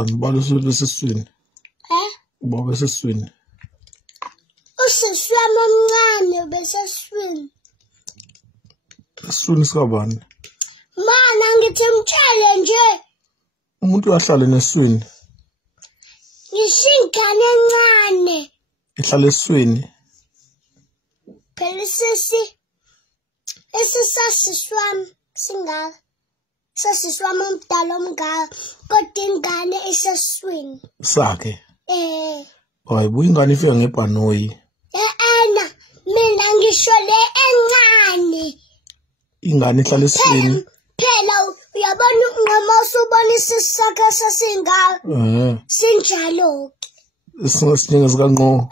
Ngibala beseswini. Ubaba beseswini. Usisi wami omncane beseswini. Eswini sikabani? Mana ngithi mtshele nje. Umuntu uyahlala neswini. Ngisingane encane. Ihlala eswini. Phela sasisi wami singaka. Sasisi wami omdala omngaka. Kodwa ingane iseswini. Sakhe. Hayibo ingane ifika ngebhanoyi. Mina ngisho le encane. Ingane ihlala eswini. Phela uyabona noma usubona isisakhe sasingaka. Sinjalo. Singasinye sikanqo.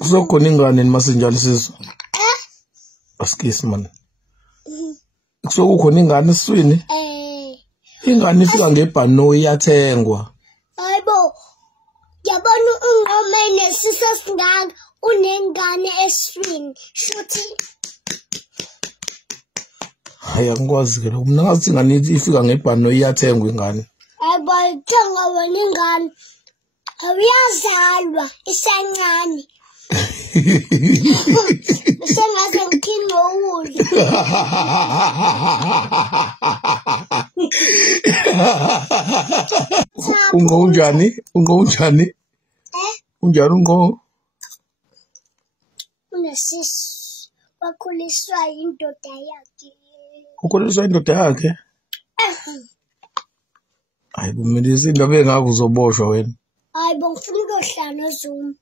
Kuzokhona ingane masinjalo sizwe. Asikisi man. Kuzokukhona ingane eswini. Ingane ifika ngebhanoyi iyathengwa. Hayibo. Yabona unqoma nesisa singaka unengane eswini. Shuthi hayi angikwazi ke lo mina ngathi ingane ifika ngebhanoyi iyathengwa ingane. Hayibo ithenga wena ingane. Awuyazalwa isancane. Sengaze ngiphinde ukudla. Ungonjani? Ungonjani? Unjani ungo? Unesisi wakhuliswa indoda yakhe. Ukhuliswa indoda yakhe? Hayi kumele indaba engaka uzoboshwa wena. Hayibo ngifuna ukuyohlala noZuma.